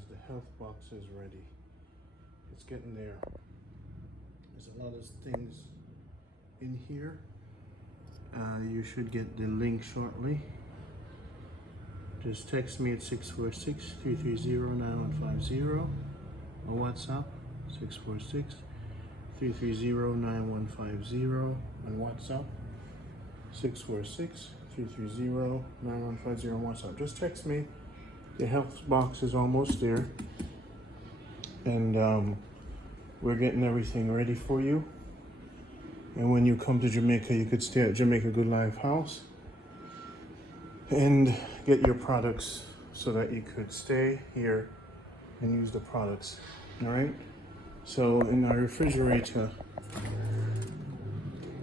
guys, the health box is ready. It's getting there. There's a lot of things in here. You should get the link shortly. Just text me at 646-330-9150 or WhatsApp 646-330-9150 on WhatsApp 646-330-9150 on WhatsApp. Just text me. The health box is almost there, and we're getting everything ready for you. And when you come to Jamaica, you could stay at Jamaica Good Life house and get your products so that you could stay here and use the products. All right. So in our refrigerator,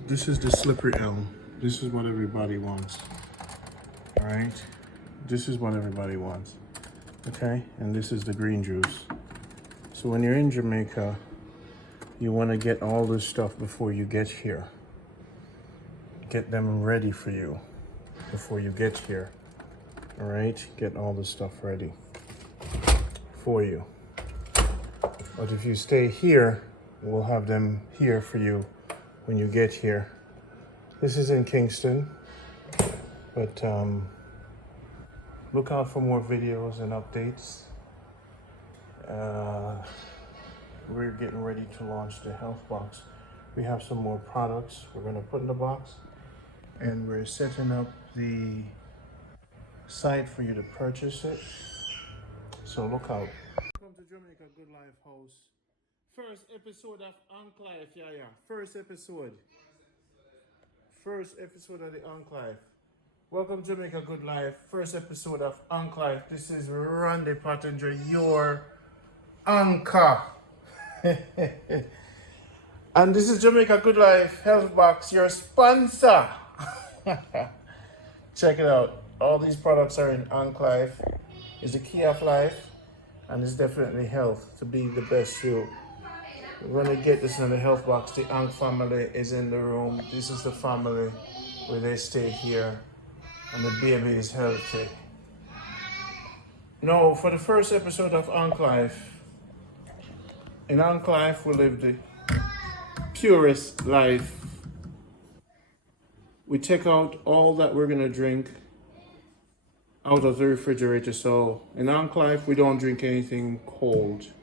this is the slippery elm. This is what everybody wants. All right. This is what everybody wants. Okay. And this is the green juice. So when you're in Jamaica, you want to get all this stuff before you get here. Get them ready for you before you get here. All right, get all this stuff ready for you. But if you stay here, we'll have them here for you when you get here. This is in Kingston, but look out for more videos and updates. We're getting ready to launch the health box. We have some more products we're going to put in the box, and we're setting up the site for you to purchase it. So look out. Welcome to Jamaica Good Life house. First episode of Ankh Life. Yeah. First episode of the Ankh Life. Welcome to Jamaica Good Life. First episode of Ankh Life. This is Randy Pottinger, your anchor. And this is Jamaica Good Life Health Box, your sponsor. Check it out. All these products are in Ankh Life. It's the key of life, and it's definitely health to be the best you. We're gonna get this in the health box. The Ankh family is in the room. This is the family where they stay here, and the baby is healthy. No, for the first episode of Ankh Life, in Ankh Life, we live the purest life. We take out all that we're gonna drink out of the refrigerator. So in Ankh Life, we don't drink anything cold.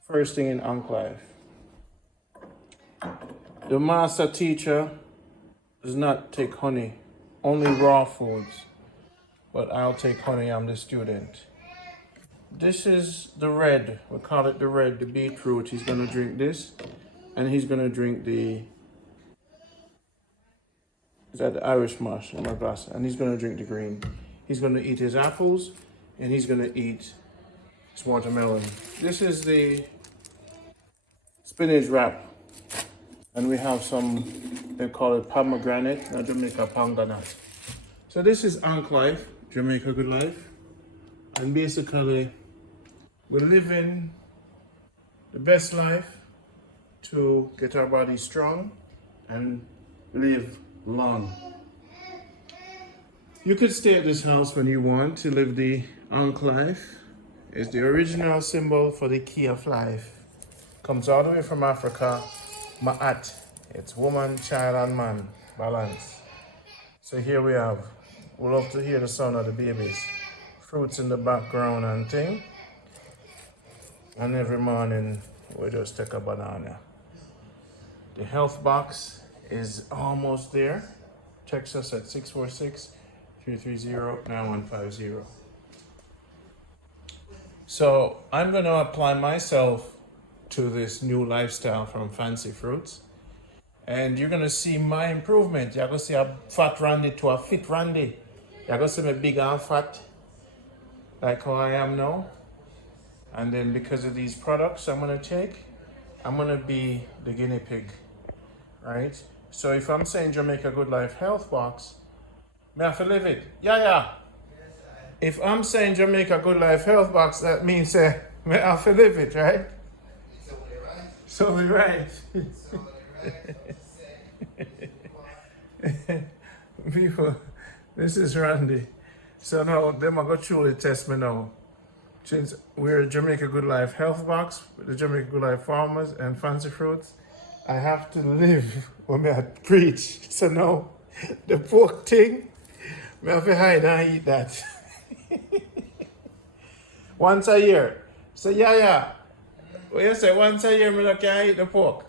First thing in Ankh Life. The master teacher does not take honey, only raw foods. But I'll take honey, I'm the student. This is the red, we call it the red, the beetroot. He's gonna drink this, and he's gonna drink the, is that the Irish moss in my glass? And he's gonna drink the green. He's gonna eat his apples, and he's gonna eat his watermelon. This is the spinach wrap, and we have some, they call it pomegranate, not Jamaica panganut. So this is Ankh Life, Jamaica Good Life, and basically, we're living the best life to get our body strong and live long. You could stay at this house when you want to live the Ankh Life. It's the original symbol for the key of life. Comes all the way from Africa, Ma'at. It's woman, child, and man, balance. So here we have, we love to hear the sound of the babies. Fruits in the background and thing. And every morning we just take a banana. The health box is almost there. Text us at 646-330-9150. So I'm going to apply myself to this new lifestyle from Fancy Fruits. And you're going to see my improvement. You're going to see a fat Randy to a fit Randy. You're going to see me big and fat, like how I am now. And then because of these products I'm gonna take, I'm gonna be the guinea pig, right? So if I'm saying Jamaica Good Life Health Box, may I have to live it? Yeah. If I'm saying Jamaica Good Life Health Box, that means may I have to live it, right? So we're right. People, this is Randy. So now, them are going to truly test me now. Since we're Jamaica Good Life Health Box with the Jamaica Good Life Farmers and Fancy Fruits, I have to live when I preach. So now, the pork thing, I have to hide and eat that. Once a year. So yeah. What you say, once a year I can eat the pork?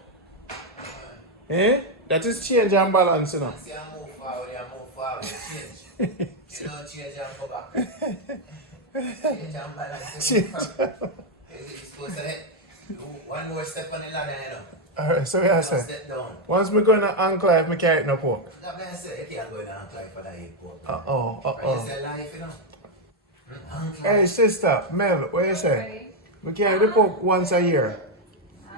Eh? That is change and balance, you know. Once you move forward, you change. You don't change and go back. Change and balance. You're supposed to do one more step on the ladder, you know. Alright, so yeah, say. Step down. Once we go in the Ankh Life, I can't eat no pork. That man said, you can't go in Ankh Life for that eat pork. Uh-oh. You say life, you know. Ankh Hey, Life. sister, Mel, what you say? We can't eat the pork once a year. I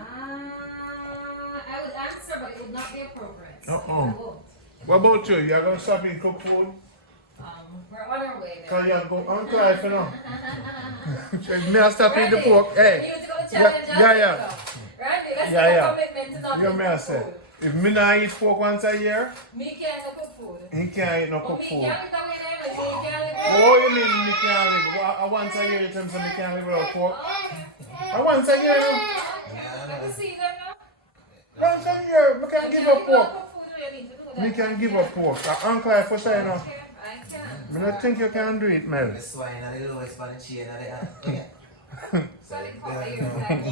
would answer, but it would not be appropriate. So Uh-oh. I won't. What about you? You're going to stop eating cooked food? We're on our way Because there. you go Ankh Life, you know. Me I stop eating the pork. You Hey. need to go challenge Yeah. Right? Let's Yeah, make yeah. a commitment to not You eat may I cooked say, food. if me not eat pork once a year, Me can't eat cooked food. he can't eat no But cooked me food. can't eat that way anyway, so you can't eat Oh, you mean me can't live? Once a year, you tell me me can't live without pork? Once a year, no? Have you seen them now? Once a year, me can't give up pork. Cooked food, you need to do that. Me can give up pork. Ankh Life, for say, you know. I can't. Me not think you can do it, Mel. The swine and the lowest man in chain and the hand. Solid for you, like,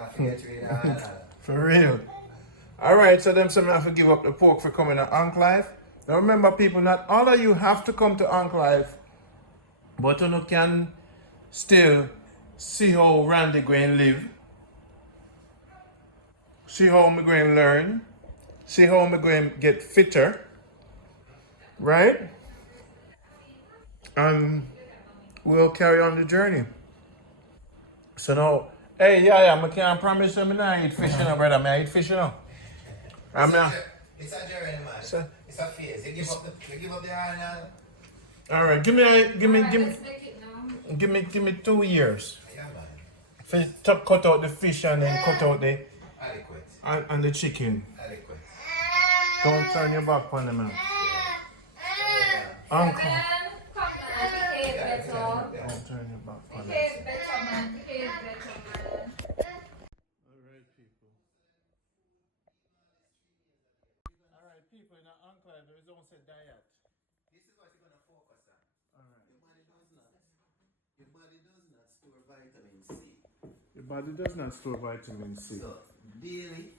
I forget to read that. For real. Alright, so them say me have to give up the pork for coming to Ankh Life. Now remember people, not all of you have to come to Ankh Life, but you can still see how Randy going live, see how I'm going to learn, see how I'm going to get fitter, right? And we'll carry on the journey. So now, hey, I can't promise you I eat fish, you know, brother. I eat fish, you know. It's a journey, man. So- It's a phase. You give up the iron. All right, give me 2 years. Yeah, man. Cut out the fish and then cut out the Adequate. and the chicken. Adequate. Don't turn your back on them, man. Uncle. man, come on, behave better. Don't turn your back on them. Behave better, man. Behave better, man. Alright, people. Alright, people, in Ankh Life, there is also diet. This is what you're going to focus on. Alright. Your body does not store vitamin C. Your body does not store vitamin C. So, daily,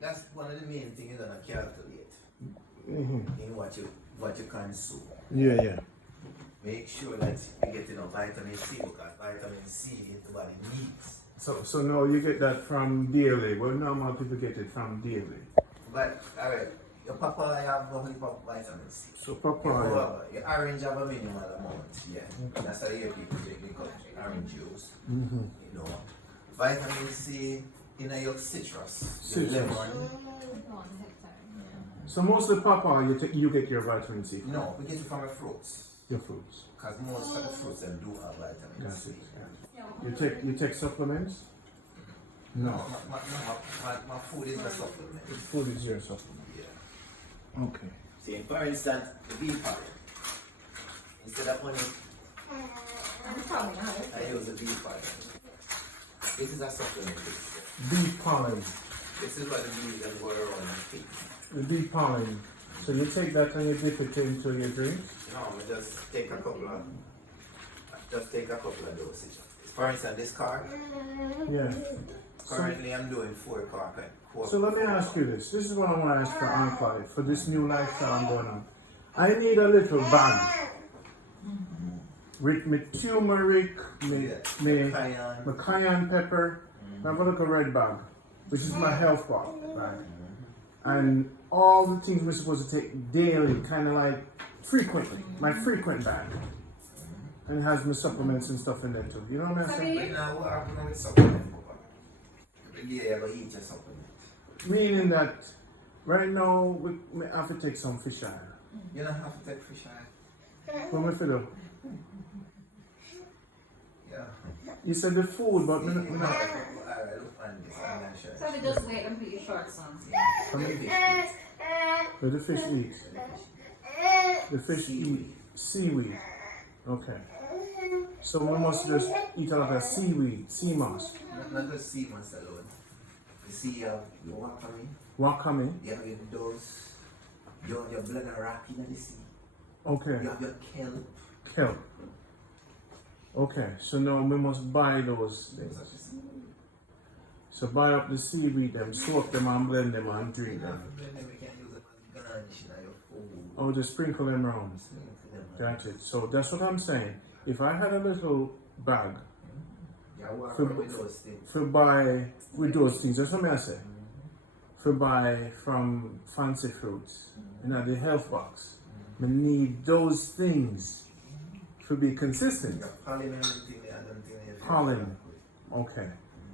that's one of the main things you're going to calculate in what you consume. Yeah. Make sure that you get enough vitamin C because vitamin C is the body needs. So now you get that from daily. Well, normal people get it from daily. But, alright, your papaya have no vitamin C. So papaya. Your orange have a minimal amount, yeah. That's how you people take because orange juice. You know, vitamin C in your citrus, your lemon. So most of the papaya you get your vitamin C from? No, we get it from the fruits. Your fruits. Because most of the fruits them do have vitamin That's C. it. You take supplements? No. My food is the supplement. Food is your supplement. Yeah. Okay. See, for instance, the bee pollen. Instead of honey, I use the bee pollen. This is a supplement. Bee pollen. This is what the bees can go around and feed. The bee pollen. So you take that and you dip it into your drink? No, I just take a couple of dosages. For instance, this car, Yeah. currently I'm doing 4 car. So let me ask you this. This is what I want to ask for Ankh Life, for this new lifestyle I'm going on. I need a little bag with me turmeric, me cayenne pepper, I have a little red bag, which is my health bag. And all the things we're supposed to take daily, kind of like frequently, my frequent bag. And it has my supplements and stuff in there too. You know what I'm saying? Right now, what happened with supplement? Yeah, I ever eat a supplement. Meaning that right now we have to take some fish oil. You don't have to take fish oil. What am I for do? Yeah. You said the food, but no. Alright, look on this. I'm not sure. So we just wait until you short some. Where the fish eats. The fish eat seaweed. Okay. So we must just eat a lot of seaweed, sea moss. Not just sea moss alone. You see, you have wakame. Wakame. You have your dose. You have your blood rock in the sea. Okay. You have your kelp. Kelp. Okay, so now we must buy those things. So buy up the seaweed, them, soak them and blend them and drink them. Then we can use them as garnish in your food. Oh, just sprinkle them around. Got it. So that's what I'm saying. If I had a little bag Yeah, work with those things. for buy with those things, that's what I say. For buy from Fancy Fruits, you know, the health box. We need those things to be consistent. Pollen and everything, I don't think you have to Pollen. Okay.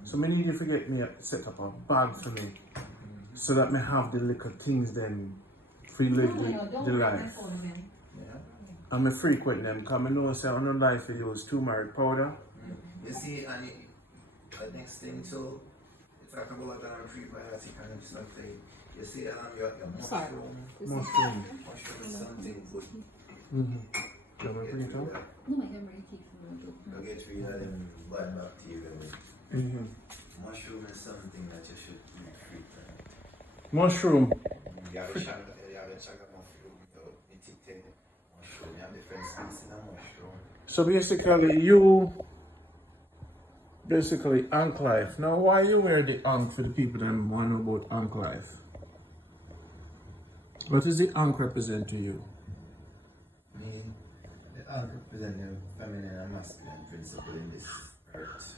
So me need you to get me set up a bag for me, so that me have the little things then free live the life. Yeah. I'm a frequent them because I know say on the life you use turmeric powder. You see, and the next thing too, you talk about prebiotic and stuff like you see that on your mushroom. Mushroom. Mushroom is something good. You want to bring it up? You get rid of them bad bacteria. Mushroom is something that you should eat frequently. Mushroom. You have a chaga mushroom, mushroom, you have different species of mushroom. So basically Ankh Life. Now why you wear the Ankh for the people that want to know about Ankh Life? What does the Ankh represent to you? I mean, the Ankh represents the feminine and masculine principle in this earth.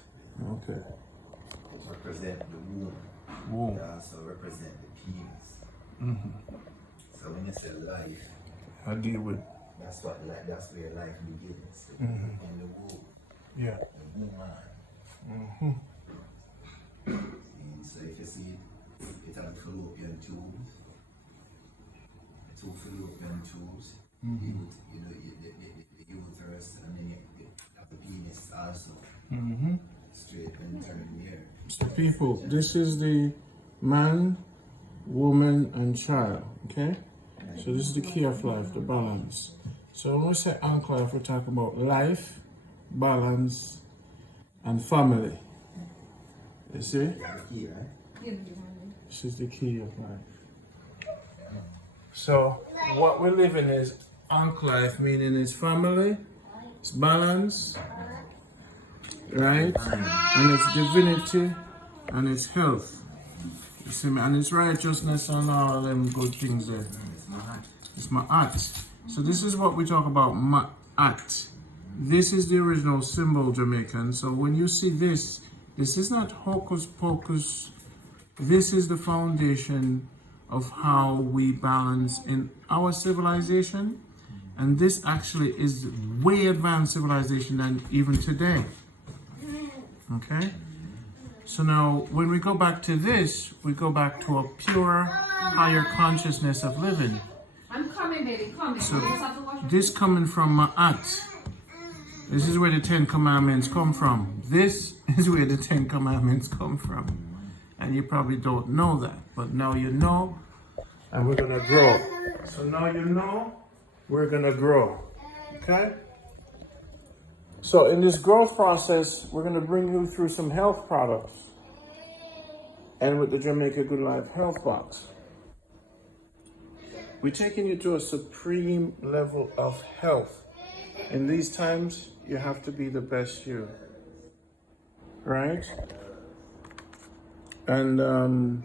Okay. It represents the womb. Womb. It also represents the penis. So when you say life, I deal with. that's where life begins. In the womb. Yeah. The woman. So if you see it has fallopian tubes, two fallopian tubes, the uterus, and then you have the penis also. Straight and turn here. So people, this is the man, woman, and child. Okay. So this is the key of life, the balance. So when we say Ankh Life, we're talking about life, balance, and family. You see? You have a key, right? This is the key of life. So what we live in is Ankh Life, meaning it's family, it's balance, right? And it's divinity, and it's health. You see me? And it's righteousness and all them good things there. It's ma'at. So this is what we talk about, ma'at. This is the original symbol Jamaican. So when you see this, this is not hocus pocus. This is the foundation of how we balance in our civilization. And this actually is way advanced civilization than even today. Okay? So now when we go back to this, we go back to a pure, higher consciousness of living. I'm coming, baby, coming. So this coming from Ma'at. This is where the 10 Commandments come from. This is where the 10 Commandments come from. And you probably don't know that, but now you know, and we're gonna grow. So now you know, we're gonna grow, okay? So in this growth process, we're gonna bring you through some health products, and with the Jamaica Good Life health box. We're taking you to a supreme level of health. In these times, you have to be the best you, right? And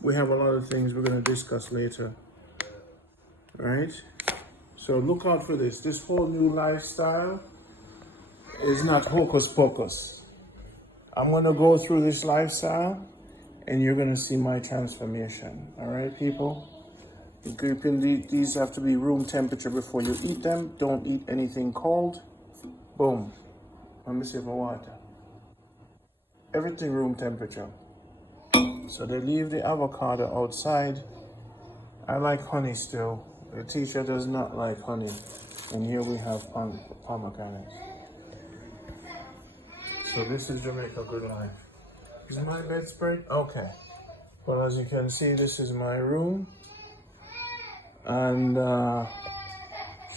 we have a lot of things we're going to discuss later, right? So look out for this. This whole new lifestyle is not hocus pocus. I'm going to go through this lifestyle and you're going to see my transformation. All right, people? These have to be room temperature before you eat them. Don't eat anything cold. Boom. Let me sip my water. Everything room temperature. So they leave the avocado outside. I like honey still. The teacher does not like honey. And here we have pomegranate. So this is Jamaica Good Life. Is my bedspread? Okay. Well, as you can see, this is my room. And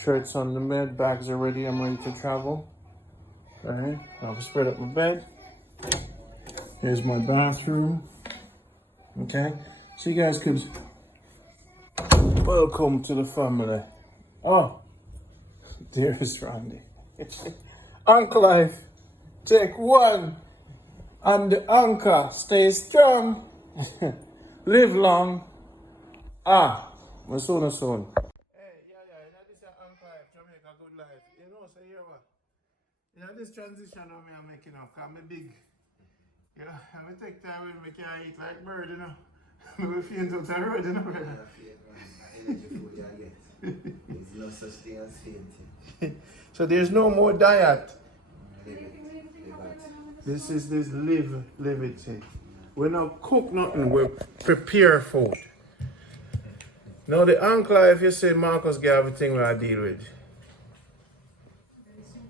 shirts on the bed, bags are ready, I'm ready to travel. Alright, I'll spread up my bed. Here's my bathroom. Okay, so you guys could welcome to the family. Oh, dearest Randy. Ankh Life, take one. I'm the anchor. Stay strong. Live long. My son. Hey, yeah, this is Ankh Life, Jamaica Good Life. You know, so here what? This transition I'm making up, because I'm big. Yeah, I will take time when we can eat like bird, you know. We will faint out the road, you know. Energy food you get. There's no such thing as fainting. So there's no more diet. Live it. This is this live it thing. We not cook nothing, we prepare food. Now the Ankh Life, you say Marcus get everything I deal with.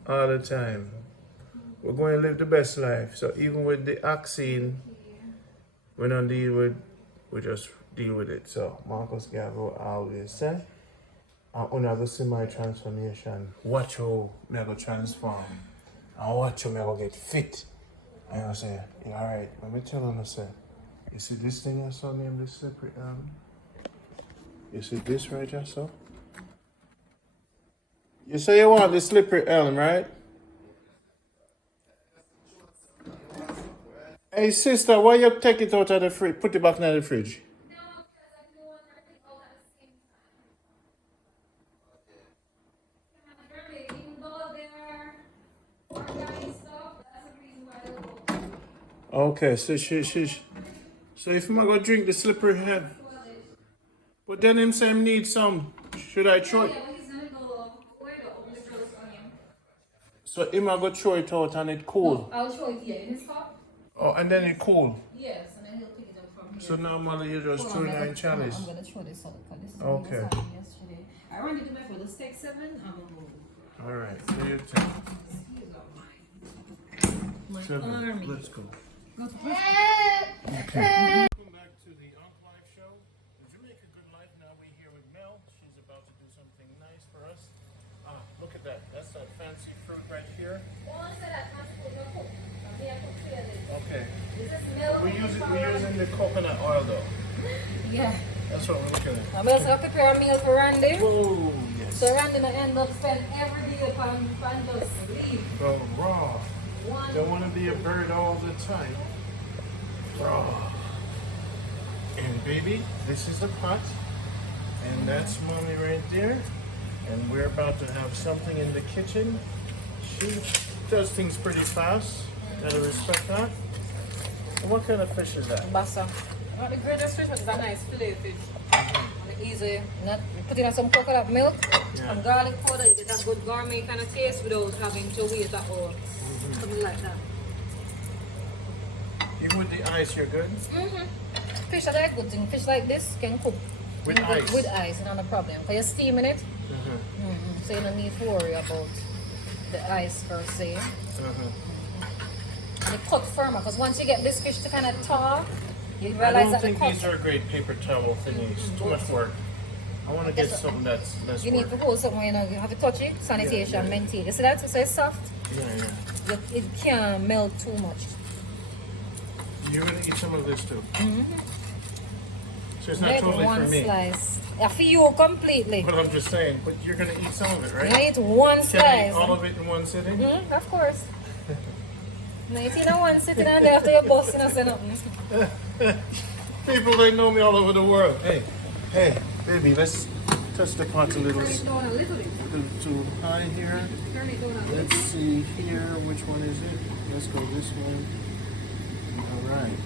All the time. We're going to live the best life. So even with the vaccine, we don't deal with, we just deal with it. So Marcus Gavo always say, I'm going to see my transformation. Watch how I go transform. And watch how I go get fit. And I say, yeah, all right. Let me tell him, I say, you see this thing I saw named the slippery elm? You see this right here, so? You say you want the slippery elm, right? Hey sister, why you take it out of the fridge? Put it back in the fridge. No, because I don't want everything all at the same time. Really, even though they're organic stuff, that's the reason why they go. Okay, so so if I'm gonna drink the slippery head, but then him say him need some. Should I throw it? Yeah, well, he's gonna go where the old girls on him. So him I go throw it out and it cool. No, I'll show it here in his cup. Oh, and then it cool. Yes, and then he'll pick it up from here. So normally you just throw it in chalice. I'm gonna throw this out because this is Okay. what was happening yesterday. I ran to do my photo stake 7. I'm gonna move. All right, so you take Excuse my 7. army. Let's go. Go to Welcome back to the Ankh Life show. The Jamaica Good Life. Now we're here with Mel. She's about to do something nice for us. Look at that. That's that fancy fruit right here. Okay. We're using the coconut oil though. Yeah. That's what we're looking at. I'm also prepare a meal for Randy. Whoa, yes. So Randy might end up spending every day upon just leave. Go raw. One. Don't want to be a bird all the time. Raw. And baby, this is the pot. And that's mommy right there. And we're about to have something in the kitchen. She does things pretty fast. Gotta respect that. And what kind of fish is that? Bassa. Not the greatest fish, but it's a nice fillet fish. And easy. Not put in some coconut milk, some garlic powder. You get a good gourmet kind of taste without having to wait at all. Something like that. Even with the ice, you're good? Fish are like good thing. Fish like this can cook With ice? With ice, not a problem. Because you're steaming it. So you don't need to worry about the ice per se. And it cut firmer because once you get this fish to kind of thaw, you I realize don't that the think cut. these are great paper towel thingies. Too much work. I want to get something that's less You need to work. hold something, you know, you have to touch it, sanitation, maintain. You see that? So it's soft. Yeah. It can't melt too much. You're going to eat some of this too. So it's not Let totally one for me. slice. Yeah, for you completely. But I'm just saying, but you're going to eat some of it, right? You eat one Can I slice. eat all of it in one sitting? Of course. No, you eat one sitting and after your boss, you don't say nothing. People, they know me all over the world. Hey, baby, let's touch the pot a little, Turn it down a little bit. too high here. Turn it down a little Let's bit. see here, which one is it? Let's go this one. All right.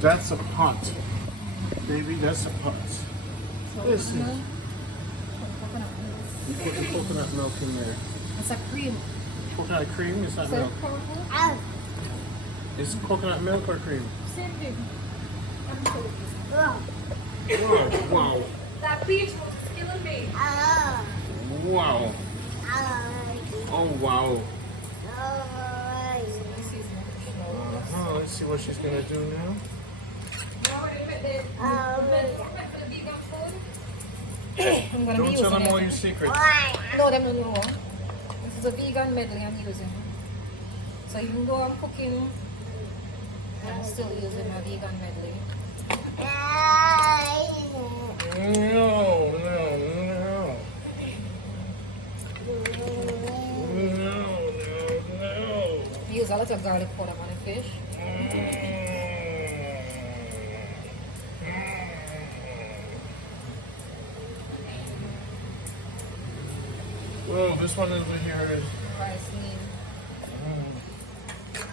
That's a pot. Baby, that's a pot. Listen. Coconut milk. You put the coconut milk in there. It's a cream. Coconut cream? It's not milk. Is it coconut milk or cream? Same thing. Wow. That peach was killing me. Wow. Oh, wow. Let's see what she's going to do now. I'm gonna be Don't using tell them all it. your secrets. No, them no. It's a vegan medley I'm using. So even though I'm cooking, I'm still using my vegan medley. No. Use a lot of garlic powder on the fish. Whoa, this one over here is. Rice mean.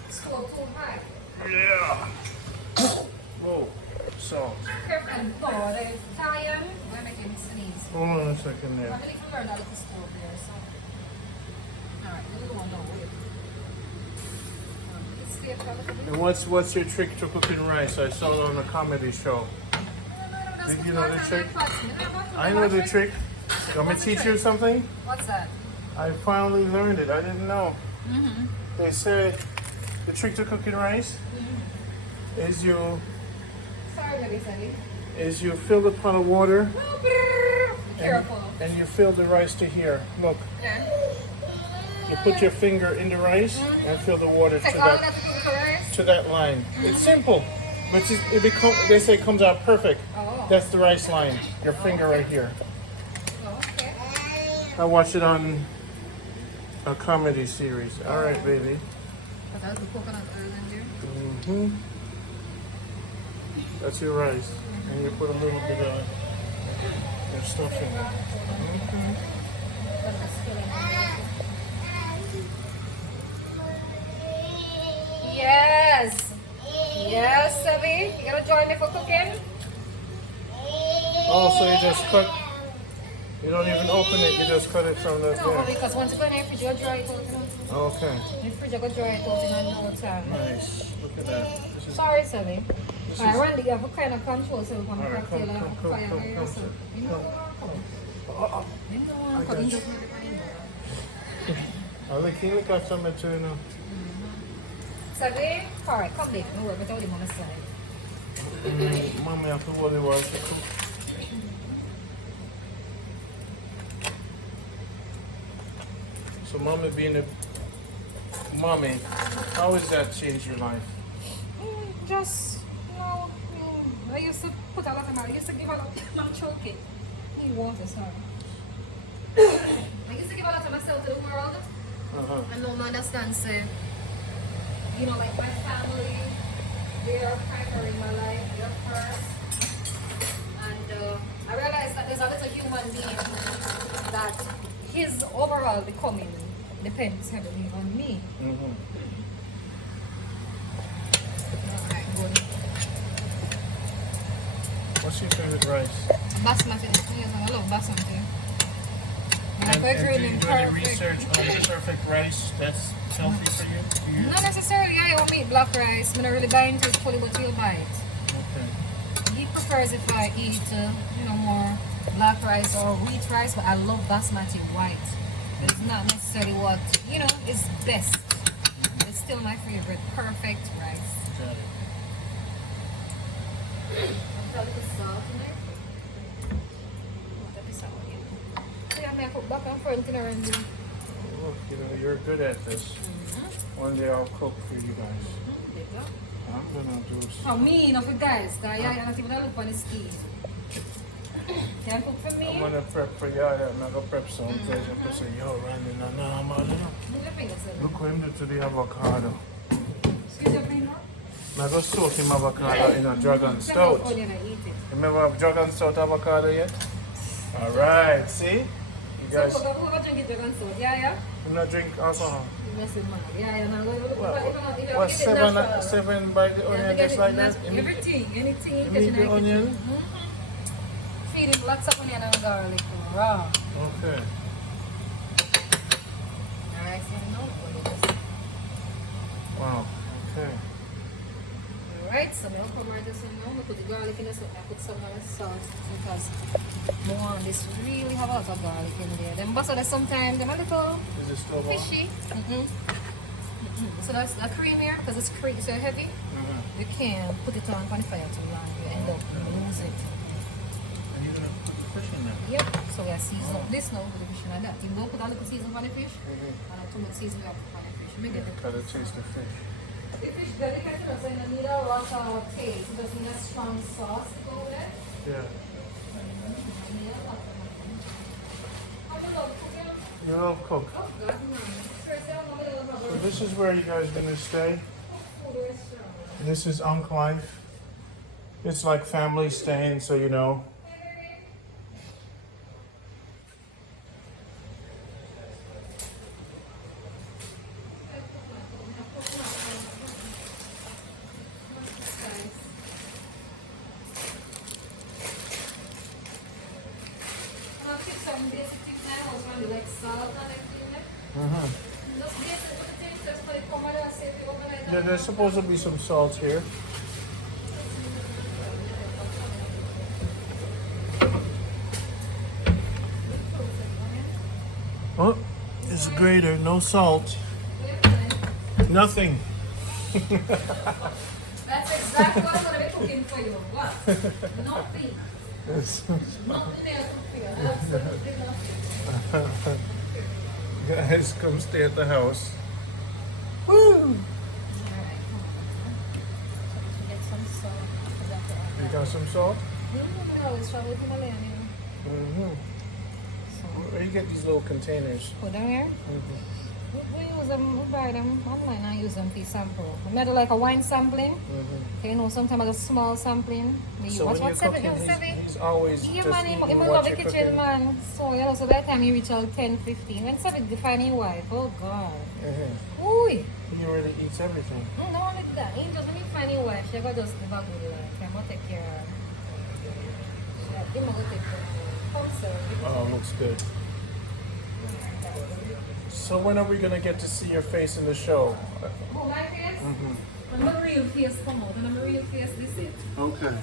Slow too high. Yeah. Whoa, salt. And no, the cayenne, we're making it sneeze. Hold on a second I there. believe we learned a little stove here, so. Alright, the little one don't wait. Let's stay for a little bit. And what's your trick to cooking rice? I saw it on a comedy show. Did you know the trick? I know the trick. You want me to teach you something? What's that? I finally learned it. I didn't know. They say the trick to cooking rice is you Sorry, baby, Sally. fill the pot of water Careful. and you fill the rice to here. Look, Yeah. you put your finger in the rice and fill the water Take all that to cook the rice? to that line. It's simple, but they say it comes out perfect. Oh. That's the rice line. Your finger right here. Oh, okay. I watched it on a comedy series. All right, baby. But that's the coconut oil in there. That's your rice, and you put a little bit of your stuff in it. That's the skillet. Yes. Yes, Sabi. You gonna join me for cooking? Oh, so you just cut. You don't even open it. You just cut it from the. No, Yeah. because once you go in the fridge, you dry it out. Okay. In the fridge, you go dry it out in no time. Nice. Look at that. This is. Sorry, Sabi. This Alright, is Randy, you have a kind of control so we can Alright, cocktail and come, fire come, by come, yourself. You know what? You know what? got you. I like you got some too, you know. Sabi? Alright, come there. No worry, but I'll leave on the side. Mommy, after what it was. So, mommy being a mommy, how has that changed your life? Just, you know, I used to put a lot of money. I used to give a lot of choking. Need water, sorry. I used to give a lot of myself to the world. And no man understands, you know, like my family, they are primary in my life, they're first. And I realized that there's a little human being that his overall becoming depends heavily on me. Alright, good. What's your favorite rice? Basmati, yes, I love basmati. And do you do any research on the perfect rice that's healthy for you? Do you? Not necessarily, I don't eat black rice. I'm not really buy into it fully, but he'll buy it. Okay. He prefers if I eat, more black rice or wheat rice, but I love basmati white. It's not necessarily what, is best. It's still my favorite. Perfect rice. Got it. A little salt in there. Yeah, I put back and front in around Look, you're good at this. One day I'll cook for you guys. I'm gonna do For me, not for guys. Because I'm not even look on the steve. Can you cook for me? I'm gonna prep for you. I'm gonna prep some place. I'm gonna say, yo, Randy, no, man. Look what him do to the avocado. Excuse me, no? I'm gonna soak him avocado in a dragon stout. Remember dragon stout avocado yet? Alright, see? You guys, So, who drink it dragon salt? Yeah? you not drink alcohol. Messing man. Yeah, no. What, seven by the onion just like that? Anything you You need the onion? Feeding lots of onion and garlic raw. Okay. Alright, so Wow, okay. Alright, so I'm come right this one now. I put the garlic in this, so I put some of the salt because more on this really have a lot of garlic in there. Then but so that sometimes they're a little Is it still on? fishy. So that's a creamier because it's so heavy. You can't put it on the fire too long. You end up losing it. And you're gonna put the fish fish in there. Yep. So we are seasoning up this now with the fish and that. You know, put a little season on the fish. And too much seasoning up on the fish. Make it. Gotta taste the fish. The fish delicate, you know, so you don't need a lot of taste. You just need a strong sauce to go with it. Yeah. You You love cook. Oh, God, man. So this is where you guys gonna stay. This is Ankh Life. It's like family staying, so you know. Some basic things now, I was trying to like salt and everything. Mm-hmm. Just basic things, just for the common and safety overnight. Yeah, there's supposed to be some salt here. Oh, it's greater, no salt. Nothing. That's exactly what I'm going to be cooking for you. What? Nothing. Nothing else to feel. Absolutely nothing. Guys, come stay at the house. Woo! Alright, come on. Get some salt. You got some salt? I always travel with Himalayan, you know. Mm-hmm. So, Where you get these little containers? put them here. Mm-hmm. We use them, we buy them online and use them for sample. We made like a wine sampling. Mm-hmm. Okay, you know, sometimes like a small sampling. So when you're cooking, he's always Yeah, just man, eating he what love the you're kitchen, cooking. man. So, you know, so by the time you reach out 10, 15, when Sabbath defining wife, oh God. Mm-hmm. Ooh. He really eats everything. No, only that. He just when you find your wife, she got just live a good life. I'm gonna take care of her. She gonna take care of her. Come, sir. Oh, looks good. So when are we gonna get to see your face in the show? Oh, my face? Mm-hmm. And my real face come out. And my real face, this is. Okay.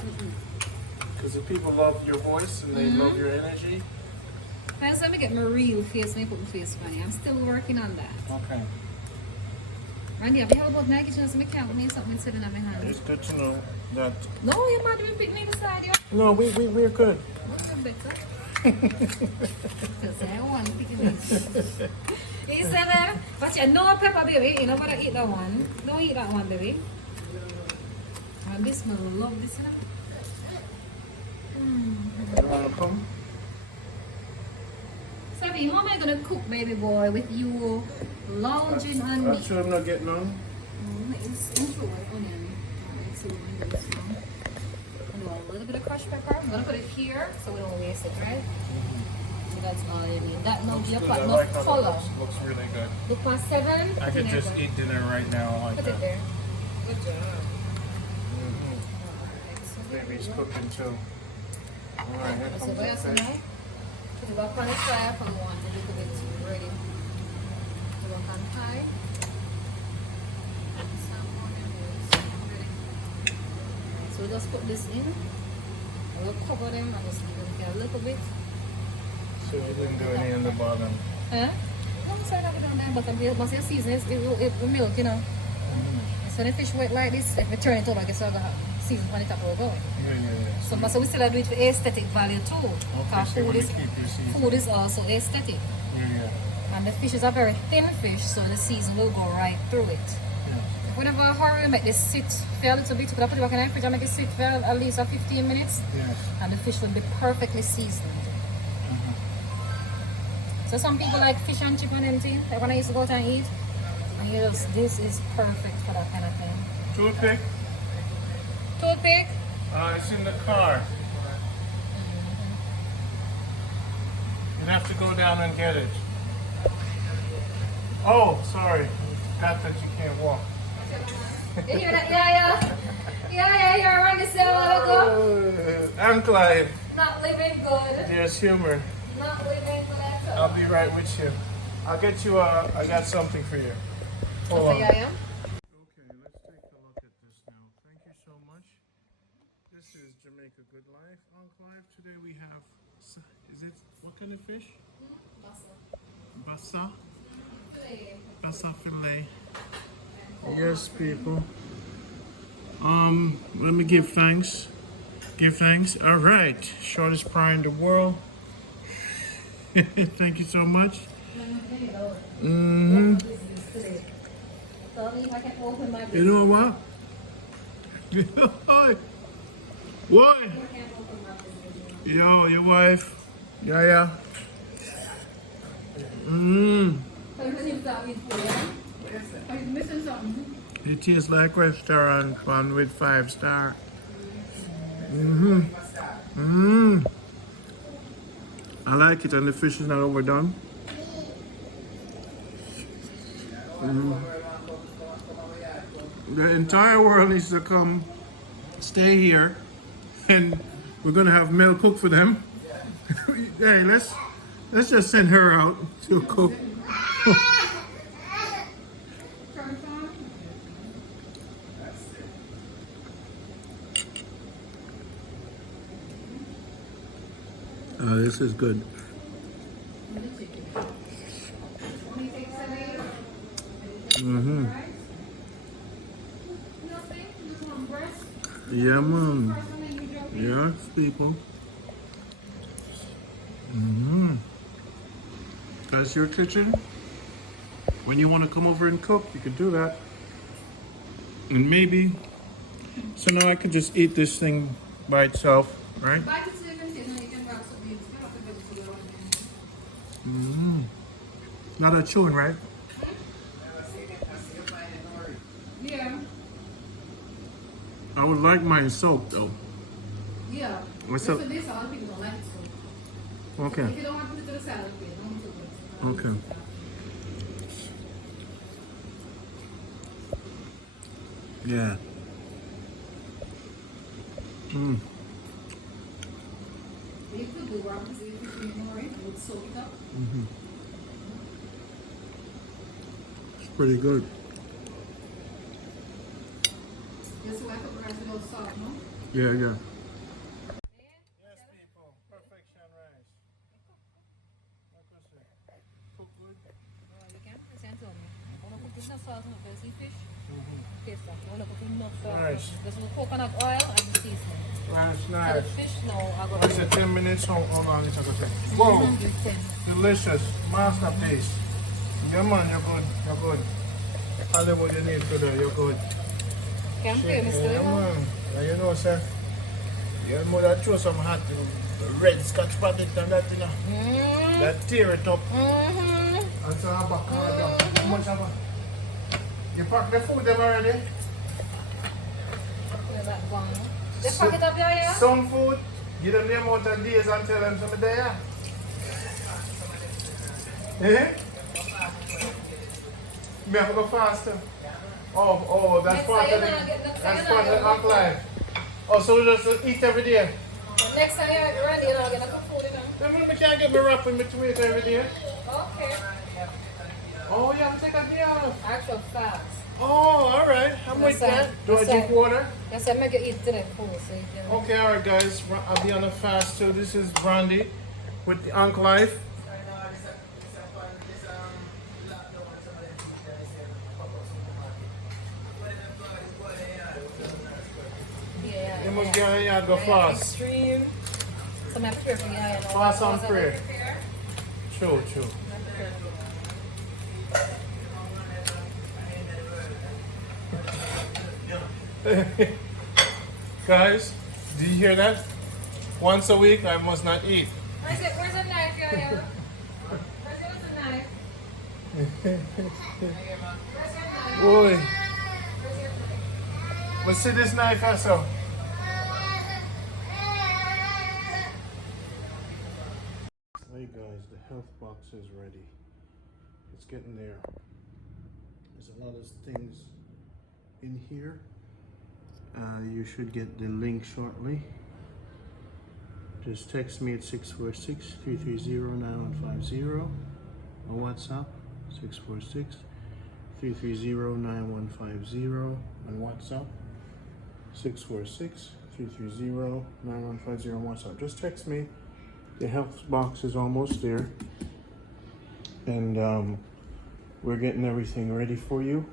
Because the people love your voice and they love your energy. First, let me get my real face and I put my face funny. I'm still working on that. Okay. Randy, have you heard about my kitchen? So I can't name something sitting on my hand. It's good to know that. No, you're mad at me picking beside you. No, we're good. What's the better? Because I want picking this. You said that? But you know pepper, baby. You know what I eat that one. Don't eat that one, baby. And this, I love this, you know. You wanna come? Sabi, how am I gonna cook, baby boy, with you lounging on me? I'm sure I'm not getting on. It's into onion. It's a little bit of crushed pepper. I'm gonna put it here so we don't waste it, right? So that's all you need. That no Good. pot, I no like how color. that looks really good. Look past 7. I could just eat dinner right now like Put it that. there. Good job. Baby's cooking too. Alright, here So comes what the else fish. now? Put it back on the fire for one a little bit ready. Put it back on high. So just put this in. I will cover them and just leave them here a little bit. So you didn't do any in the bottom. Huh? I'm sorry that we don't have bottom here. Once you season it with milk, you know. So the fish wet like this, if we turn it over, I guess we're going to season on the top of it. Yeah. So we still do it for aesthetic value too. Okay, Because so you wanna keep your season. food is also aesthetic. Yeah. And the fish is a very thin fish, so the season will go right through it. If we never hurry, make this sit for a little bit, we put it back in the fridge and make it sit for at least 15 minutes. Yeah. And the fish will be perfectly seasoned. So some people like fish and chip and empty, like when I used to go out and eat. And you just, this is perfect for that kind of thing. Toothpick? Toothpick? It's in the car. You have to go down and get it. Oh, sorry. Forgot that you can't walk. You hear that? Yeah, you're around the cell a while ago. Ankh Life. Not living good. There's humor. Not living good at all. I'll be right with you. I'll get you I got something for you. Hold on. Okay, Okay, let's take a look at this now. Thank you so much. This is Jamaica Good Life, Ankh Life. Today we have, is it, what kind of fish? Bassa. Bassa fillet. Yes, people. Let me give thanks. Give thanks. All right. Shortest prayer in the world. Thank you so much. You know what? What? Yo, your wife. Yeah. It tastes like restaurant fun with 5-star. I like it, and the fish is not overdone. The entire world needs to come stay here, and we're gonna have Mel cook for them. Hey, let's just send her out to cook. Oh, this is good. Yeah, man. Yes, people. That's your kitchen. When you want to come over and cook, you can do that. And maybe, so now I could just eat this thing by itself, right? Not a chewing, right? Yeah. I would like mine soaked though. Yeah. What's So up? this, a lot of people don't like it. So Okay. if you don't want to put it to the salad, please don't put it. Okay. Yeah. You could do wrong because if you put more in, it would soak it up. It's pretty good. Just so I put the rice without salt, no? Yeah. Yes, people. Perfection rice. Cook good. Oh, you can. It's in me. I want to put enough salt in the fish. Okay, so I want to put enough salt. Nice. Just with coconut oil and the seasoning. Nice, So the nice. fish now, I got What's it, 10 minutes? Hold on, it's okay. Whoa, delicious. Masterpiece. Yeah, man, you're good. You're good. I'll do what you need to do. You're good. Can pay, Mr. Yeah, man. And you know, sir, your mother throw some hot red scotch packet and that, you know. That tear it up. And so I'm back down. How much have you pack the food them already? Yeah, that one. They pack it up there, yeah? Some food, give them the amount of days and tell them something there. Eh? Me have to go faster. Oh, that's Next part time of you're not getting- that's part of the Ankh Life. Oh, so we just eat every day. Next time you're ready, you're going to cook food, you know? Then we can't get me wrap in between it every day. Okay. Oh, you have to take a day off. Actual facts. Oh, all right. I'm with that. Do I drink water? Yes, I make you eat today food, so you can. Okay, all right, guys. I'll be on a fast too. This is Brandy with the Ankh Life. Yeah. You must get on here and go fast. Extreme. So I'm prepare for you, you know. Fast and pray. True. Guys, did you hear that? Once a week, I must not eat. Where's the knife, Yaya? Where's the knife? Boy. But see this knife also. Hey guys, the health box is ready. It's getting there. There's a lot of things in here. You should get the link shortly. Just text me at 646-330-9150 or WhatsApp 646-330-9150 on WhatsApp 646-330-9150 on WhatsApp. Just text me. The health box is almost there, and we're getting everything ready for you.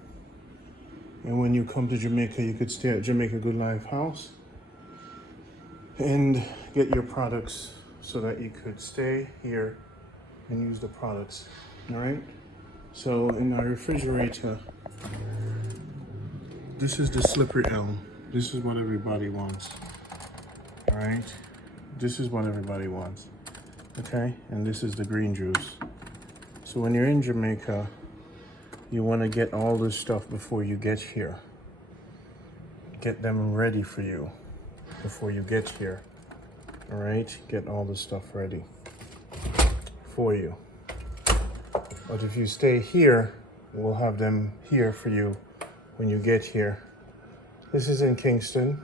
And when you come to Jamaica, you could stay at Jamaica Good Life house and get your products so that you could stay here and use the products. All right. So in our refrigerator, this is the slippery elm. This is what everybody wants. All right. This is what everybody wants. Okay. And this is the green juice. So when you're in Jamaica, you want to get all this stuff before you get here. Get them ready for you before you get here. All right, get all the stuff ready for you. But if you stay here, we'll have them here for you when you get here. This is in Kingston,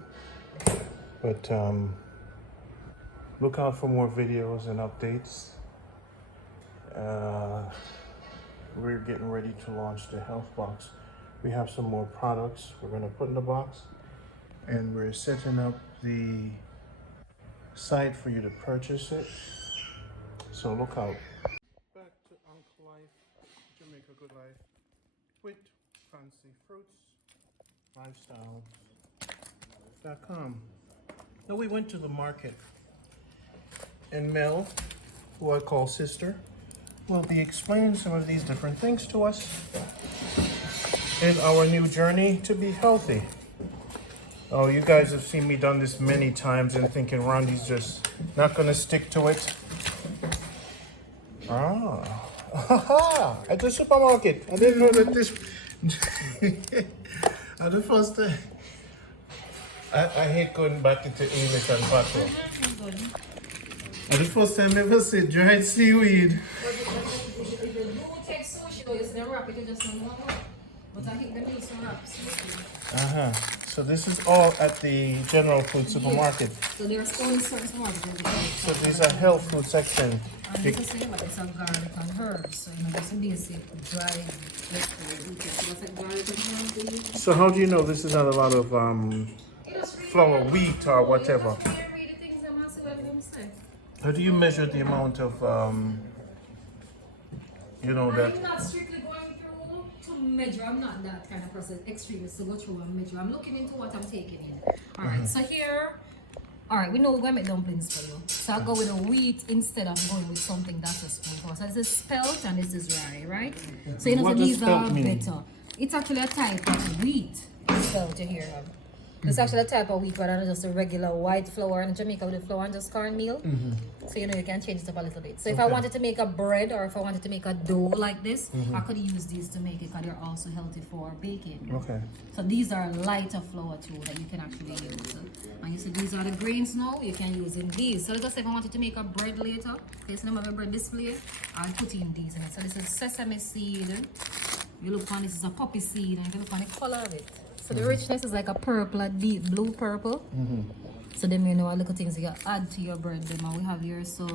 but look out for more videos and updates. We're getting ready to launch the health box. We have some more products we're gonna put in the box, and we're setting up the site for you to purchase it. So look out. Back to Ankh Life, Jamaica Good Life, with fancy fruits, lifestyle.com. Now we went to the market, and Mel, who I call sister, will be explaining some of these different things to us in our new journey to be healthy. Oh, you guys have seen me done this many times and thinking Randy's just not gonna stick to it. Ah, at the supermarket. I didn't know that this. At the first time. I hate going back into English and patois. At the first time I ever said dried seaweed. If you do take sushi, though, it's not wrap, it just normal. But I think they need some wrap sushi. So this is all at the general food supermarket. So there's only certain supermarkets. So these are health food section. And you can see what it's a garlic and herbs. So you know, just basic dry vegetables. Like garlic and herbs. So how do you know this is not a lot of flour, wheat or whatever? How do you measure the amount of that? I'm not strictly going through to measure. I'm not that kind of person, extremist to go through and measure. I'm looking into what I'm taking in. Alright, so here, alright, we know we're going to make dumplings for you. So I'll go with a wheat instead of going with something that's a spoonful. So this is spelt and this is rye, right? So you know, What so does these spelt are mean? better. It's actually a type of wheat, spelt you hear of. It's actually a type of wheat rather than just a regular white flour. In Jamaica, with the flour and just cornmeal. So you know, you can change it up a little bit. So if I wanted to make a bread or if I wanted to make a dough like this, I could use these to make it because they're also healthy for baking. Okay. So these are lighter flour too that you can actually use. And you see these are the grains now, you can use in these. So let's just say if I wanted to make a bread later, okay, so now I have a bread display, I'll put in these in it. So this is sesame seed. You look on this is a poppy seed and you look on the color of it. So the richness is like a purple, a deep blue purple. So then you know what little things you add to your bread. Then we have here so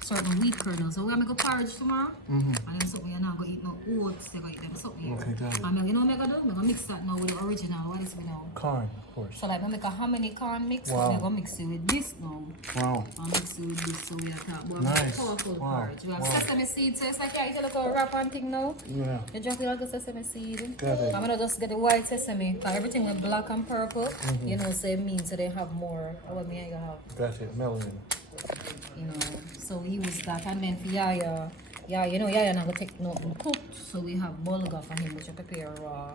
certain wheat kernels. So we're gonna make a porridge tomorrow. And then something you're not gonna eat no oats, you're gonna eat them something. Okay, got it. And you know what I'm gonna do? I'm gonna mix that now with the original. What is it now? Corn, of course. So like I make a hominy corn mix, Wow. I'm gonna mix it with this now. Wow. I'll mix it with this so we have that. Nice. Powerful Wow. porridge. We have Wow. sesame seeds, so it's like yeah, you look a wrap and thing now. Yeah. You drop it like a sesame seed. Got it. I'm gonna just get the white sesame. Because everything with black and purple, you know, so it means so they have more. What me I have. Got it. Melanin. You know, so we use that. And then for Yaya, you know, Yaya not gonna take nothing cooked. So we have bulgur for him, which I prepare raw.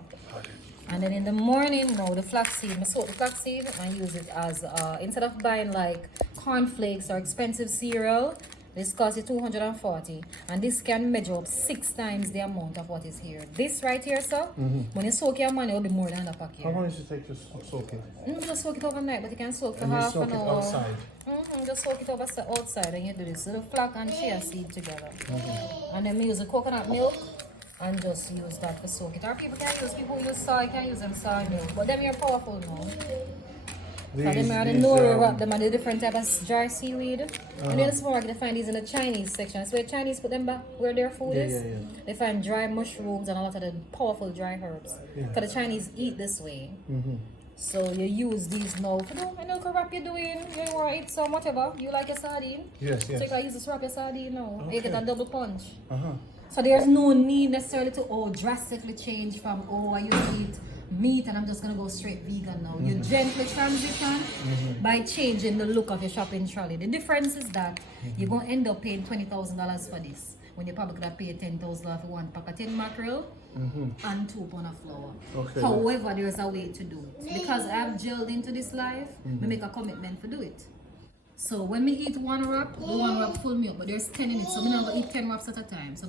And then in the morning, now the flaxseed, I soak the flaxseed and use it as, instead of buying like cornflakes or expensive cereal, this costs you 240, and this can measure up 6 times the amount of what is here. This right here, sir, when you soak your money, it will be more than the pack How here. long does it take to soak it? Just soak it overnight, but you can soak for And you half soak an it hour. outside. Just soak it over outside and you do this. So the flax and chia seed together. And then we use the coconut milk and just use that for soak it. Or people who use soy can use them soy milk, but them are powerful now. So them are the nori wrap, them are the different type of dry seaweed. And then the supermarket they find these in the Chinese section. So where Chinese put them back where their food is. They find dry mushrooms and a lot of the powerful dry herbs. Because the Chinese eat this way. So you use these now for do I know what wrap you're doing. You want to eat some whatever. You like your sardine. Yes, So you can use this wrap your sardine now. Okay. You get a double punch. So there's no need necessarily to drastically change from I used to eat meat and I'm just gonna go straight vegan now. You gently transition by changing the look of your shopping trolley. The difference is that you're gonna end up paying $20,000 for this when you probably could have paid $10,000 for one pack of tin mackerel and 2 pounds of flour. Okay. However, there's a way to do it. Because I've gelled into this life, we make a commitment to do it. So when we eat one wrap, the one wrap full me up, but there's 10 in it, so I'm not gonna eat 10 wraps at a time. So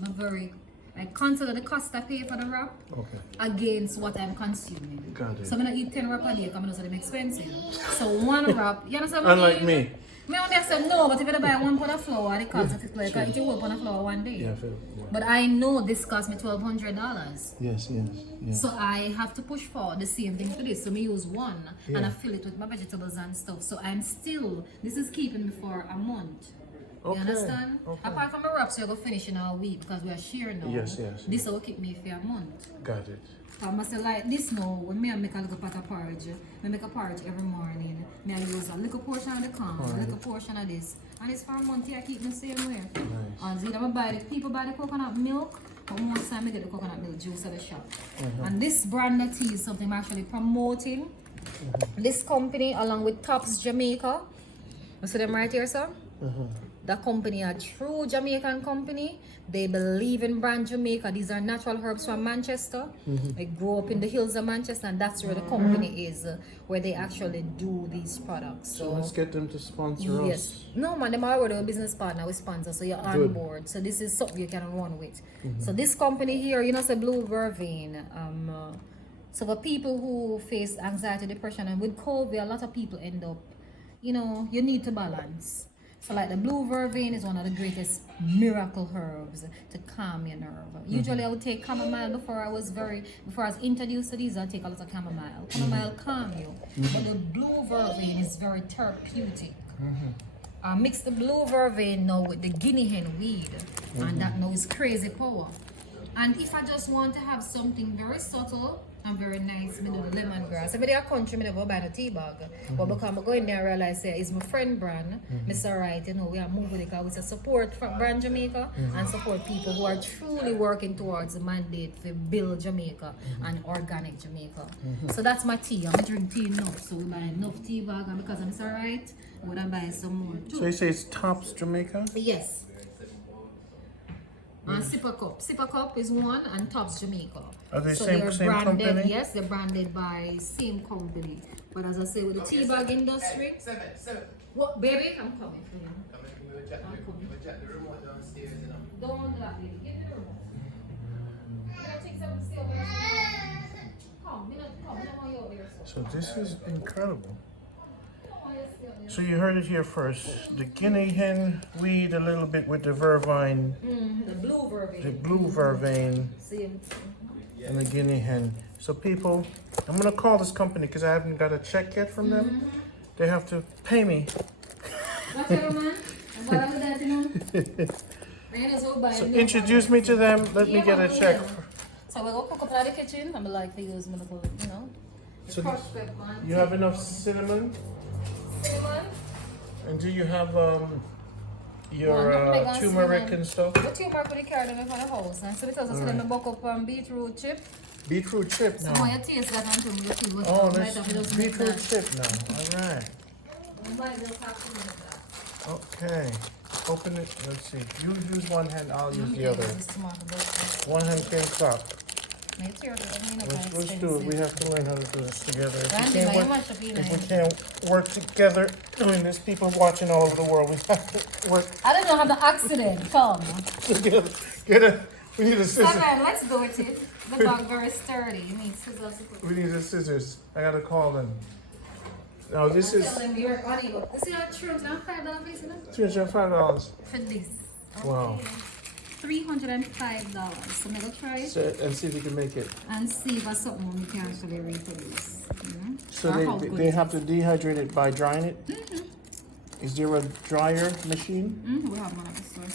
I consider the cost I pay for the wrap against what I'm consuming. Got it. So I'm gonna eat 10 wrap a day because I know it's expensive. So one wrap, you understand? Unlike me. Me only say no, but if you buy 1 pound of flour, the cost of it like I eat 1 pound of flour one day. Yeah, But I know this cost me $1,200. yes. So I have to push for the same thing for this. So me use one and I fill it with my vegetables and stuff. So this is keeping me for a month. You understand? Okay. Apart from the wraps, you're going to finish in a week because we are sharing now. Yes. This will keep me for a month. Got it. I must say like this now, when I make a little pot of porridge, I make a porridge every morning. I use a little portion of the corn, a little portion of this. And it's for a month, I keep the same way. Nice. And people buy the coconut milk, but most time I get the coconut milk juice at the shop. And this brand of tea is something I'm actually promoting. This company, along with Tops Jamaica, you see them right here, sir? That company, a true Jamaican company. They believe in brand Jamaica. These are natural herbs from Manchester. They grew up in the hills of Manchester, and that's where the company is, where they actually do these products. So let's get them to sponsor us. No man, they're already a business partner with sponsor, so you're on board. So this is something you can run with. So this company here, you know, it's a blue vervain. So for people who face anxiety, depression, and with COVID, a lot of people end up, you know, you need to balance. So like the blue vervain is one of the greatest miracle herbs to calm your nerve. Usually I would take chamomile before I was introduced to these. I'd take a lot of chamomile. Chamomile calm you. But the blue vervain is very therapeutic. I mix the blue vervain now with the guinea hen weed. And that now is crazy power. And if I just want to have something very subtle and very nice, I do the lemongrass. If I a country, I never buy no tea bag. But because I go in there and realize it's my friend brand, Mr. Right, you know, we are moving it because it's a support from brand Jamaica and support people who are truly working towards the mandate to build Jamaica and organic Jamaica. So that's my tea. I'm drink tea enough. So we buy enough tea bag, and because I'm Mr. Right, we're gonna buy some more too. So you say it's Tops Jamaica? Yes. And Sipper Cup is one, and Tops Jamaica. Are they so same branded, company? Yes, they're branded by same company. But as I say, with the tea bag industry, Seven. what baby? I'm coming for you. We'll check the remote downstairs, you know. Don't do that, baby. Give me the remote. You don't take something to stay over there. Come, I don't want you over here. So this is incredible. I don't want you to stay over there. So you heard it here first. The guinea hen weed a little bit with the vervine, The blue vervain. the blue vervain, Same. and the guinea hen. So people, I'm gonna call this company because I haven't got a check yet from them. They have to pay me. What's your man? I'm going with that, you know. So introduce me to them. Let me get a check. So we're going to cook up in the kitchen. I'm like to use my little, you know. So crushed pepper. You have enough cinnamon? Cinnamon. And do you have your turmeric and stuff? The turmeric we carry them from the house. And so because I said I buck up beetroot chip. Beetroot chip So now. when you taste that and you see what Oh, you there's might have beetroot chip now. All right. You might just have to make that. Okay. Open it. Let's see. You use one hand. I'll use the other. One hand can stop. Let's do it. We have to learn how to do this together. If we can't work together doing this, people watching all over the world, we have to work I don't know how the accident come. together. We need a scissors. Okay, let's go with it. The dog very sturdy. You need scissors. We need the scissors. I gotta call them. Now this is Tell them you're audio. This is our truth. Now $5 piece, isn't it? $305. For this. Wow. $305. So I'm gonna try it So, and see if we can make it. and see if it's something we can actually reproduce. So Or how good they it have to dehydrate it by drying it? Is there a dryer machine? We have one of this one.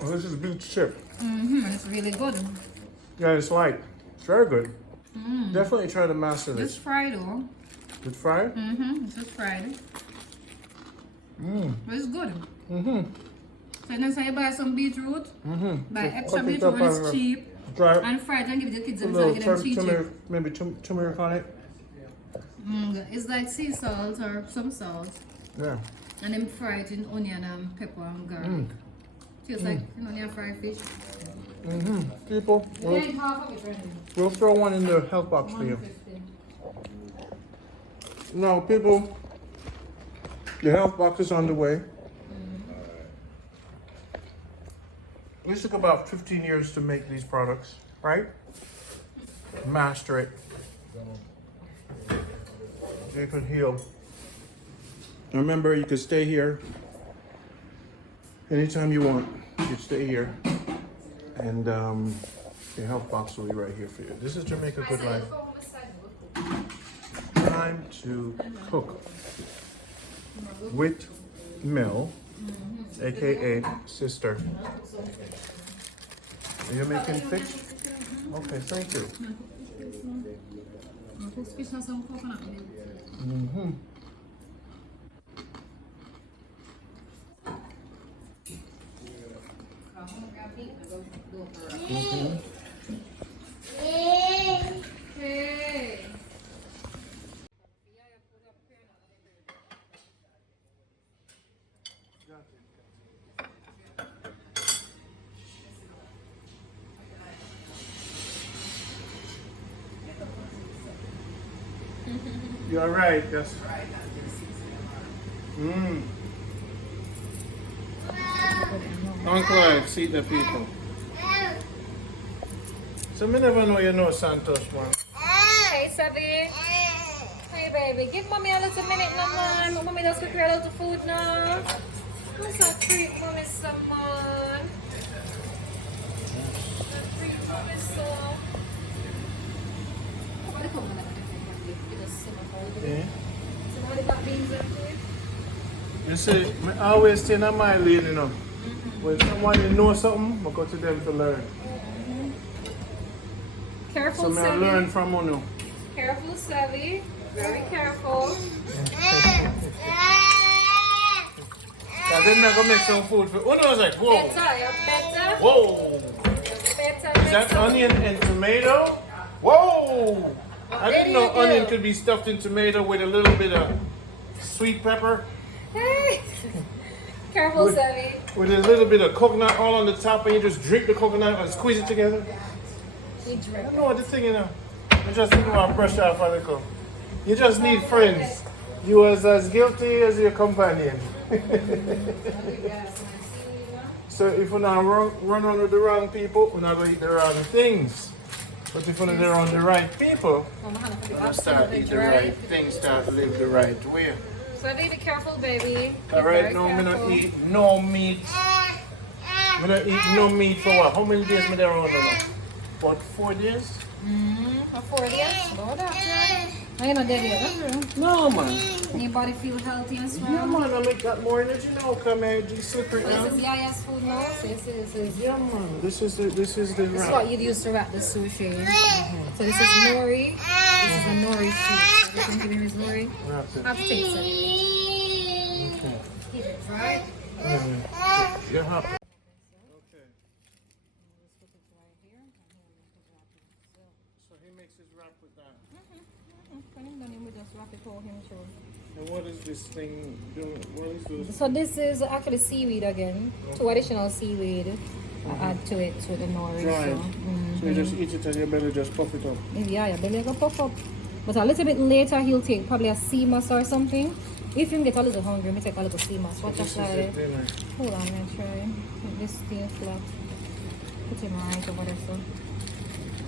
Oh, this is beef chip. It's really good. Yeah, it's light. It's very good. Definitely try to master It's this. fried though. Good fry? It's just fried. But it's good. So then say you buy some beetroot. Buy extra Cut it beetroot up when it's over. cheap. Dry. And fry it and give it to the kids A and little get them cheat. turmeric, maybe turmeric on it. It's like sea salt or some salt. Yeah. And then fry it in onion and pepper and garlic. Tastes like onion fried fish. People, We ain't half of it ready. we'll throw one in the health box for you. 150. No, people, the health box is on the way. It took about 15 years to make these products, right? Master it. You can heal. Remember, you can stay here anytime you want. You can stay here. And the health box will be right here for you. This is Jamaica Good Life. Time to cook with Mel, aka sister. Are you making fish? Okay, thank you. Put fish and some coconut in it. Hey. You're right, yes. Uncle Life, see the people. So me never know you know Santos, man. Hey, Sabi. Hey, baby. Give mommy a little minute now, man. Mommy just prepare a little food now. What's a treat, mommy, some man? A treat, mommy, some. Somebody come on, you just simmer for a little bit. Yeah. Somebody got beans and food. You see, I always stay in my lane, you know. When someone you know something, I go to them to learn. Careful, So me I Savvy. learn from you. Careful, Savvy. Very careful. I didn't go make some food for. Oh no, I was like, whoa, Better, you're better. whoa. Better. Is that onion and tomato? Whoa! I didn't know onion could be stuffed in tomato with a little bit of sweet pepper, Hey. Careful, With- Savvy. with a little bit of coconut all on the top, and you just drink the coconut and squeeze it together. You drink. I know what the thing, you know. I just didn't want to brush off a little. You just need friends. You was as guilty as your companion. So if you're not run on with the wrong people, we're not going to eat the wrong things. But if you're around the right people, you're going to start eat the right things, start live the right way. So be careful, baby. All right, now I'm going to eat no meat. I'm going to eat no meat for what? How many days am I there on now? What, 4 days? For 4 days. Go doctor. Are you not dead yet? No, man. Your body feel healthy and strong. Yeah, man, I make that more energy now. Come here, just slippery now. This is Yaya's food now. So this is Yeah, man. This is the this is wrap. what you'd use to wrap the sushi. So this is nori. This is a nori soup. So you can give him his nori. Wrap it. Have to take some. Okay. Keep it right. You're happy. Okay. So he makes his wrap with that. We just wrap it for him too. And what is this thing doing? What is this? So this is actually seaweed again. Two additional seaweed. Add to it to the nori. Dried. So, So you just eat it and your belly just puff it up. yeah, your belly will puff up. But a little bit later, he'll take probably a sea moss or something. If you get a little hungry, we take a little sea moss. Watch This us is like it, dinner. hold on, I'm try. Make this stay flat. Put him right over there. So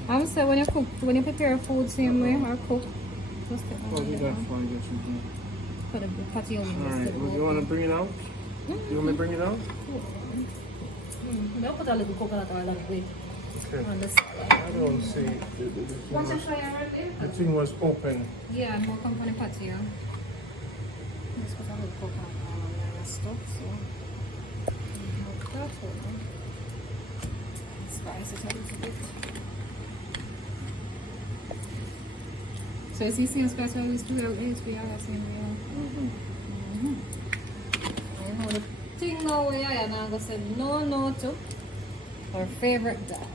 I'm saying when you prepare food same way or cook, just take Oh, do that for you. put the patio in Alright, well, you want to bring it out? You want me to bring it out? Don't put a little coconut oil on it. Okay. On the I don't see. Watch the fire right there. The thing was open. Yeah, more come from the patio. Let's put a little coconut oil on there and stuff. So that's all. Spice it a little bit. So is he seeing spice when we do it? I know the thing now where I now go say no to our favorite guy.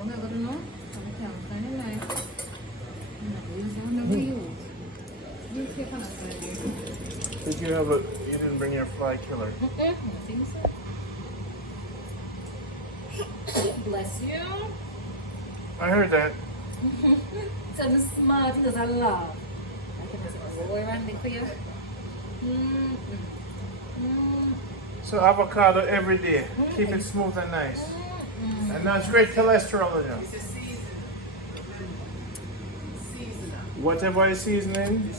I'm not gonna know. I'm kind of nice. I'm not using the reuse. You take on a Did you didn't bring your fly killer? I think so. Bless you. I heard that. So I'm smart because I love. I can just go around the clear. So avocado every day. Keep it smooth and nice. And that's great cholesterol in it. It's a season. Whatever is seasoning.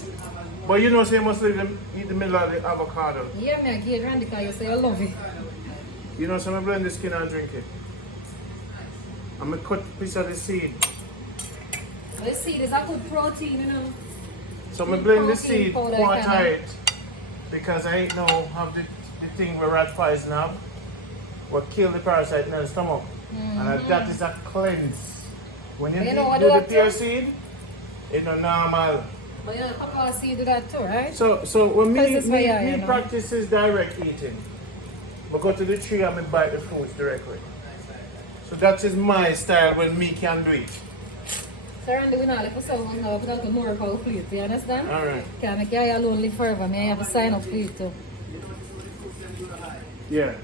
But you know, so you must eat the middle of the avocado. Yeah, me I get around because you say I love it. You know, so I blend the skin and drink it. I'm going to cut a piece of the seed. The seed is a good protein, you know. So I'm going to blend the Protein seed, powder quarter kinda. it. Because I ain't know how the thing where rat flies now will kill the parasite in the stomach. And that is a cleanse. When you You know what do the doctor? pear seed, it's not normal. But you know, Papa seed do that too, right? So when Because it's why you me know. practice is direct eating. I go to the tree and I bite the fruits directly. So that is my style when me can do it. So Randy, we not like for someone now because more of our plate, you understand? Alright. Can I make you alone live forever? May I have to sign up for you too. Yeah.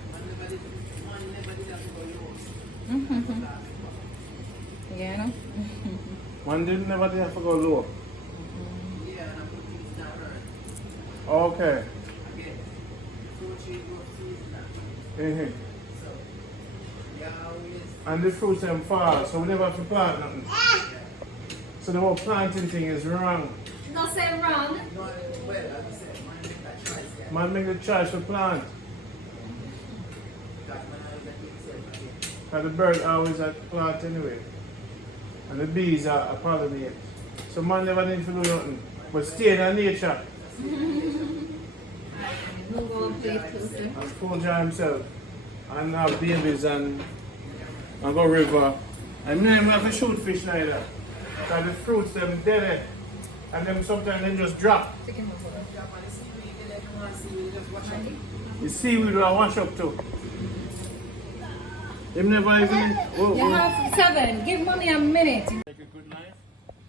Yeah, you know? One didn't never have to go low. Okay. Mm-hmm. And the fruits them fall, so we never have to plant nothing. So the whole planting thing is wrong. Not saying wrong. Man make the choice to plant. Because the bird always at plant anyway. And the bees are pollinate. So man never need to do nothing. But stay in nature. No go plate closer. And fool himself. And have babies and go river. And me never have to shoot fish neither. Because the fruits them dead. And them sometimes they just drop. Chicken masala. The seaweed will wash up too. Them never even. Whoa, You have 7. Give money a minute. Jamaica Good Life.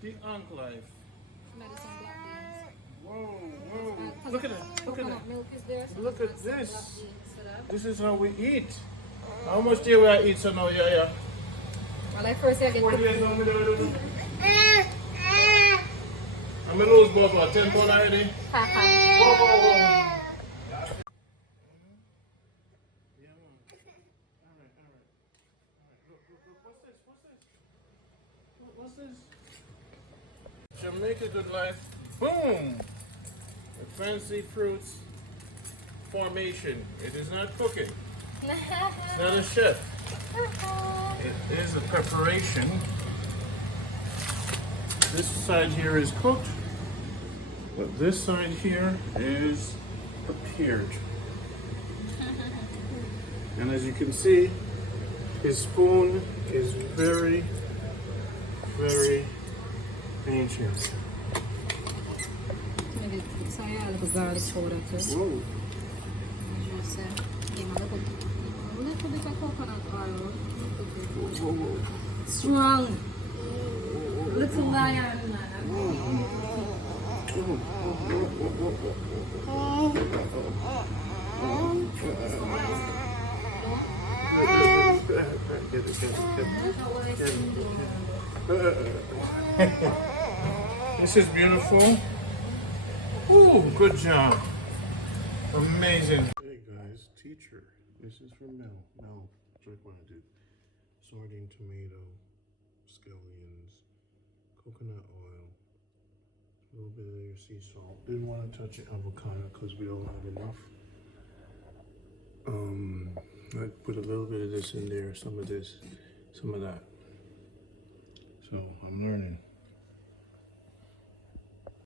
The Ankh Life. Whoa, whoa. Look at it. Look at it. Milk is there. Look at this. This is how we eat. How much do we eat so now, yeah? Well, I first I get 4 days now, I'm going to lose about what, 10 pounds already? Whoa, whoa, whoa. Yeah, man. Alright. Look. What's this? Jamaica Good Life. Boom! The fancy fruits formation. It is not cooking. It's not a chef. It is a preparation. This side here is cooked, but this side here is prepared. And as you can see, his spoon is very, very ancient. maybe sorry, a little garlic powder too. Whoa. Just give a little bit of coconut oil. Whoa. Strong. Little lion. This is beautiful. Ooh, good job. Amazing. Hey guys, teacher. This is from Mel. Mel, check what I did. Sardine, tomato, scallions, coconut oil, a little bit of your sea salt. Didn't want to touch avocado because we don't have enough. I put a little bit of this in there, some of this, some of that. So I'm learning.